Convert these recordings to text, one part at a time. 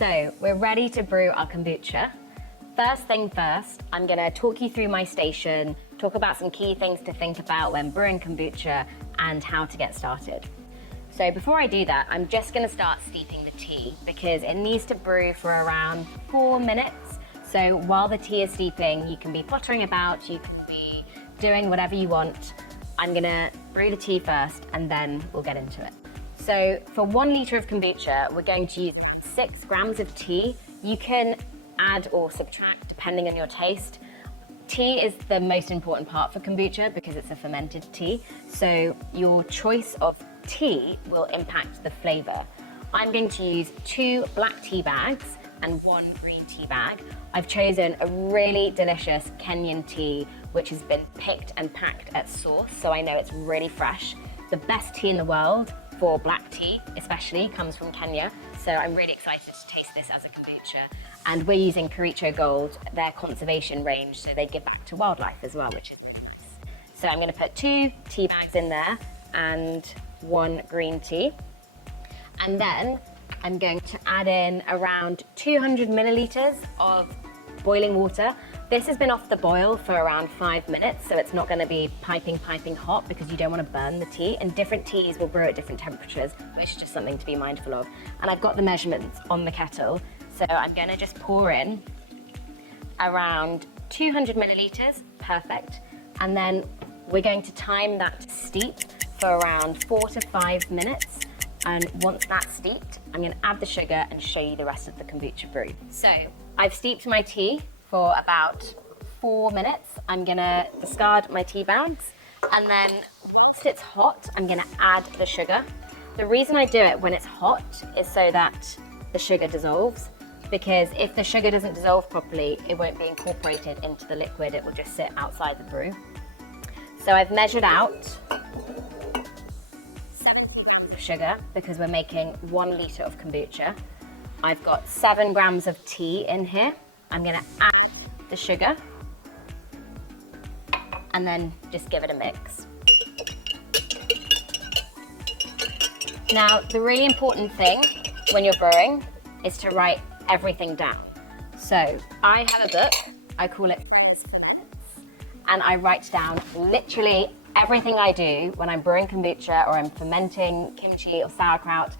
So we're ready to brew our kombucha. First thing first, I'm gonna talk you through my station, talk about some key things to think about when brewing kombucha and how to get started. So before I do that, I'm just gonna start steeping the tea because it needs to brew for around 4 minutes. So while the tea is steeping, you can be pottering about, you can be doing whatever you want. I'm gonna brew the tea first and then we'll get into it. So for 1 litre of kombucha, we're going to use 6 grams of tea. You can add or subtract depending on your taste. Tea is the most important part for kombucha because it's a fermented tea. So your choice of tea will impact the flavour. I'm going to use 2 black tea bags and 1 green tea bag. I've chosen a really delicious Kenyan tea which has been picked and packed at source, so I know it's really fresh. The best tea in the world for black tea especially comes from Kenya, so I'm really excited to taste this as a kombucha. And we're using Kericho Gold, their conservation range, so they give back to wildlife as well, which is really nice. So I'm going to put 2 tea bags in there and 1 green tea. And then I'm going to add in around 200 millilitres of boiling water. This has been off the boil for around 5 minutes, so it's not going to be piping hot because you don't want to burn the tea. And different teas will brew at different temperatures, which is just something to be mindful of. And I've got the measurements on the kettle, so I'm going to just pour in around 200 millilitres, perfect. And then we're going to time that to steep for around 4 to 5 minutes. And once that's steeped, I'm going to add the sugar and show you the rest of the kombucha brew. So I've steeped my tea for about 4 minutes. I'm going to discard my tea bags, and then once it's hot, I'm going to add the sugar. The reason I do it when it's hot is so that the sugar dissolves, because if the sugar doesn't dissolve properly, it won't be incorporated into the liquid, it will just sit outside the brew. So I've measured out 7 grams of sugar because we're making 1 litre of kombucha. I've got 7 grams of tea in here. I'm going to add the sugar and then just give it a mix. Now, the really important thing when you're brewing is to write everything down. So I have a book, I call it FIX8, and I write down literally everything I do when I'm brewing kombucha or I'm fermenting kimchi or sauerkraut.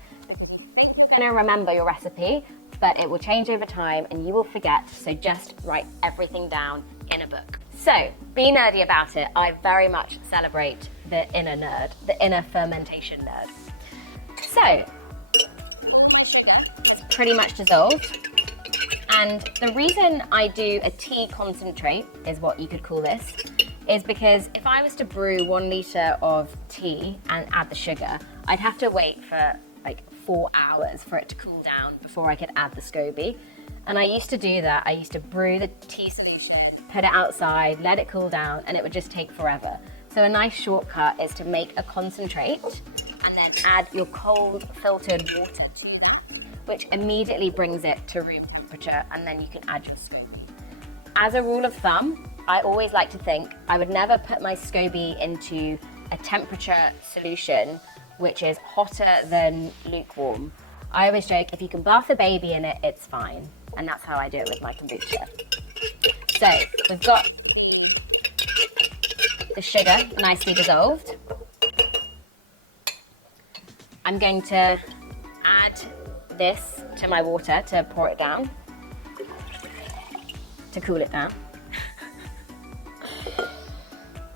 You're going to remember your recipe, but it will change over time and you will forget, so just write everything down in a book. So, be nerdy about it. I very much celebrate the inner nerd, the inner fermentation nerd. So, sugar is pretty much dissolved, and the reason I do a tea concentrate, is what you could call this, is because if I was to brew 1 litre of tea and add the sugar, I'd have to wait for like 4 hours for it to cool down before I could add the SCOBY. And I used to do that. I used to brew the tea solution, put it outside, let it cool down, and it would just take forever. So a nice shortcut is to make a concentrate and then add your cold filtered water to it, which immediately brings it to room temperature, and then you can add your SCOBY. As a rule of thumb, I always like to think I would never put my SCOBY into a temperature solution which is hotter than lukewarm. I always joke, if you can bath a baby in it, it's fine. And that's how I do it with my kombucha. So we've got the sugar nicely dissolved. I'm going to add this to my water to pour it down, to cool it down.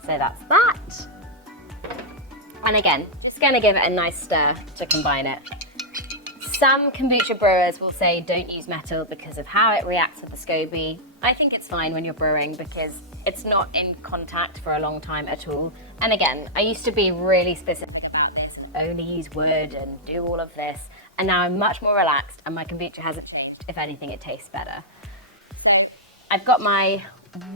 So that's that. And again, just going to give it a nice stir to combine it. Some kombucha brewers will say don't use metal because of how it reacts with the SCOBY. I think it's fine when you're brewing because it's not in contact for a long time at all. And again, I used to be really specific about this, only use wood and do all of this. And now I'm much more relaxed and my kombucha hasn't changed. If anything, it tastes better. I've got my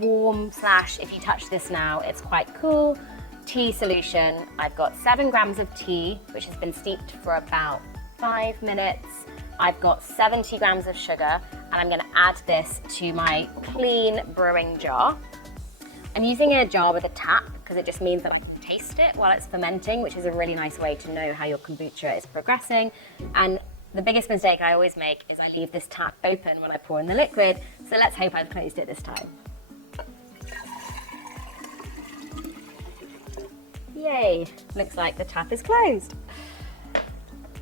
warm / if you touch this now, it's quite cool, tea solution. I've got 7 grams of tea, which has been steeped for about 5 minutes. I've got 70 grams of sugar, and I'm going to add this to my clean brewing jar. I'm using a jar with a tap because it just means that I can taste it while it's fermenting, which is a really nice way to know how your kombucha is progressing. And the biggest mistake I always make is I leave this tap open when I pour in the liquid, so let's hope I've closed it this time. Yay, looks like the tap is closed.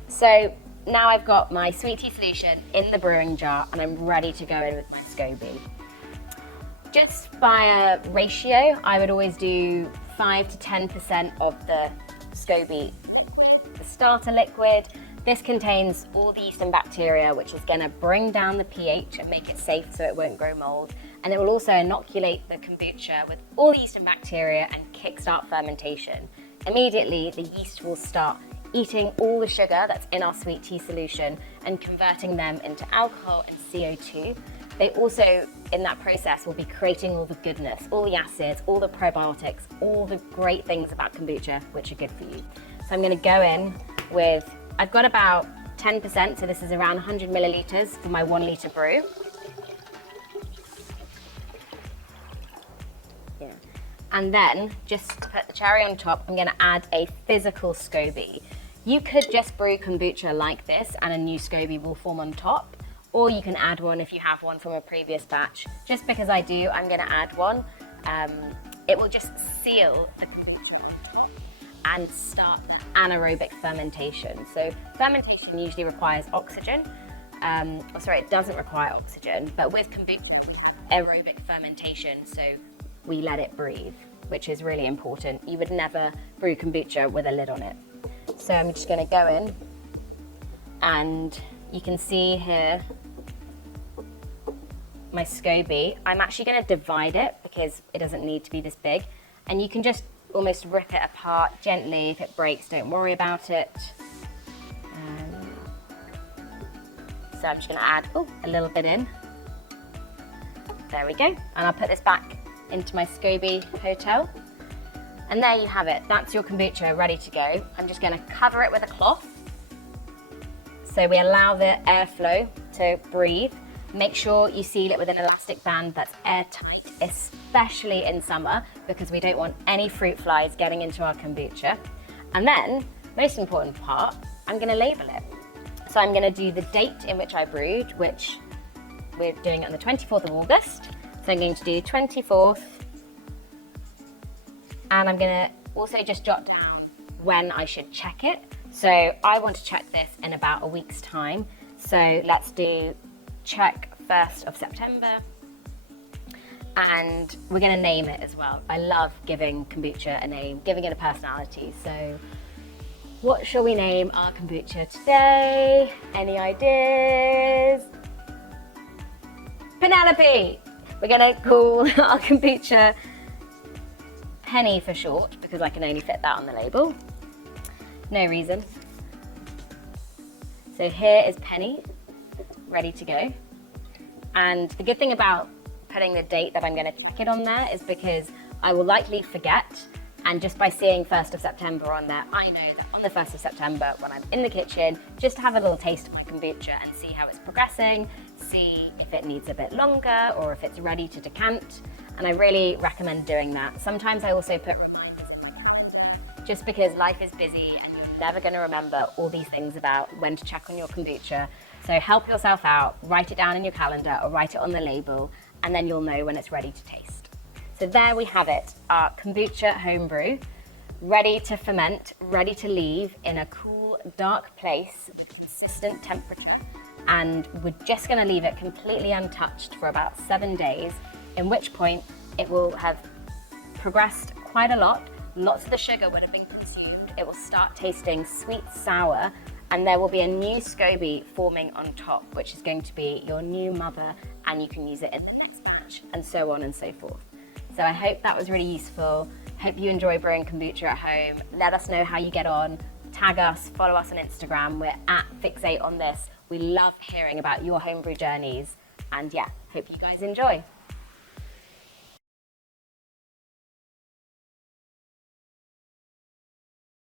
So now I've got my sweet tea solution in the brewing jar and I'm ready to go in with my SCOBY. Just by a ratio, I would always do 5 to 10% of the SCOBY, the starter liquid. This contains all the yeast and bacteria, which is going to bring down the pH and make it safe so it won't grow mold. And it will also inoculate the kombucha with all the yeast and bacteria and kickstart fermentation. Immediately, the yeast will start eating all the sugar that's in our sweet tea solution and converting them into alcohol and CO2. They also, in that process, will be creating all the goodness, all the acids, all the probiotics, all the great things about kombucha, which are good for you. So I'm going to go in with, I've got about 10%, so this is around 100 milliliters for my 1 litre brew. Yeah. And then, just to put the cherry on top, I'm going to add a physical SCOBY. You could just brew kombucha like this and a new SCOBY will form on top, or you can add one if you have one from a previous batch. Just because I do, I'm going to add one. It will just seal the and start anaerobic fermentation. So fermentation usually requires oxygen. It doesn't require oxygen, but with kombucha, aerobic fermentation, so we let it breathe, which is really important. You would never brew kombucha with a lid on it. So I'm just going to go in, and you can see here my SCOBY. I'm actually going to divide it because it doesn't need to be this big, and you can just almost rip it apart gently. If it breaks, don't worry about it. So I'm just going to add a little bit in. There we go. And I'll put this back into my SCOBY hotel. And there you have it. That's your kombucha ready to go. I'm just going to cover it with a cloth. So we allow the airflow to breathe. Make sure you seal it with an elastic band that's airtight, especially in summer, because we don't want any fruit flies getting into our kombucha. And then, most important part, I'm going to label it. So I'm going to do the date in which I brewed, which we're doing it on the 24th of August. So I'm going to do 24th. And I'm going to also just jot down when I should check it. So I want to check this in about a week's time. So let's do check 1st of September. And we're going to name it as well. I love giving kombucha a name, giving it a personality. So what shall we name our kombucha today? Any ideas? Penelope! We're going to call our kombucha Penny for short, because I can only fit that on the label. No reason. So here is Penny, ready to go. And the good thing about putting the date that I'm going to check it on there is because I will likely forget, and just by seeing 1st of September on there, I know that on the 1st of September when I'm in the kitchen, just to have a little taste of my kombucha and see how it's progressing, see if it needs a bit longer or if it's ready to decant. And I really recommend doing that. Sometimes I also put reminders, just because life is busy and you're never going to remember all these things about when to check on your kombucha. So help yourself out, write it down in your calendar or write it on the label, and then you'll know when it's ready to taste. So there we have it, our kombucha homebrew, ready to ferment, ready to leave in a cool, dark place, consistent temperature. And we're just going to leave it completely untouched for about 7 days, in which point it will have progressed quite a lot. Lots of the sugar would have been consumed. It will start tasting sweet, sour, and there will be a new SCOBY forming on top, which is going to be your new mother, and you can use it in the next batch, and so on and so forth. So I hope that was really useful. Hope you enjoy brewing kombucha at home. Let us know how you get on. Tag us, follow us on Instagram. We're at FIX8 on this. We love hearing about your homebrew journeys. And yeah, hope you guys enjoy.